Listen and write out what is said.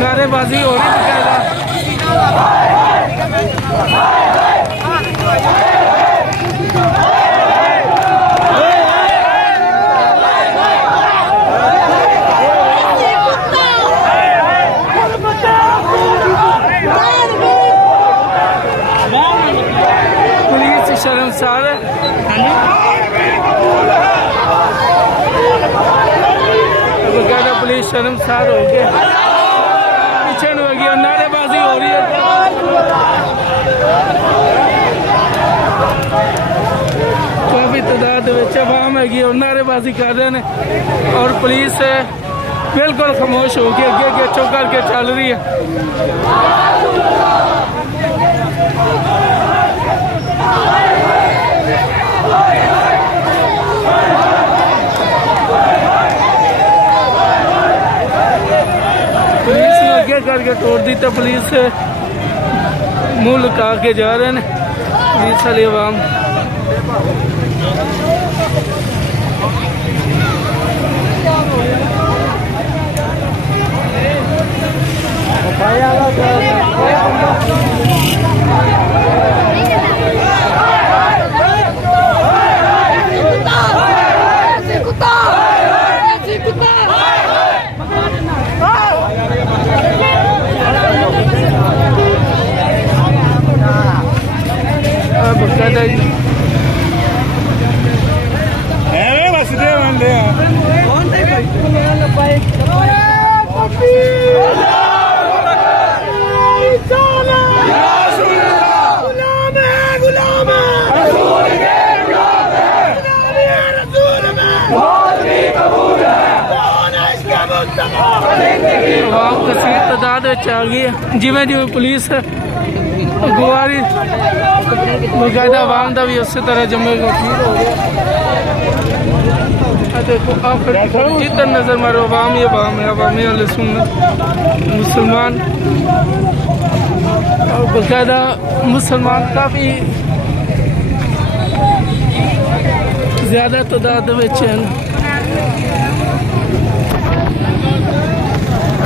नारेबाजी हो रही बकायदा। पुलिस शर्मसार है। बकायदा पुलिस शर्मसार हो गया, पीछे हो गया, नारेबाजी हो रही है। काफी तादाद आवाम हैगी और नारेबाजी कर रहे हैं और पुलिस बिल्कुल खामोश हो गई, अगे अगे चुप करके चल रही है। पुलिस ने अगे करके तोड़ दी तो पुलिस मुंह लुका के जा रहे हैं पुलिस वाली आवाम। बकायदा आवाम कसीर तादाद आ गई है, जिमें जिमें पुलिस गुआरी बकायदा आवाम का भी उस तरह जमेगा। देखो आप जितना नजर मारो आवाम ही आवाम है, अवामी वाले सुन्नत मुसलमान और बकायदा मुसलमान काफ़ी ज़्यादा तादाद में हैं।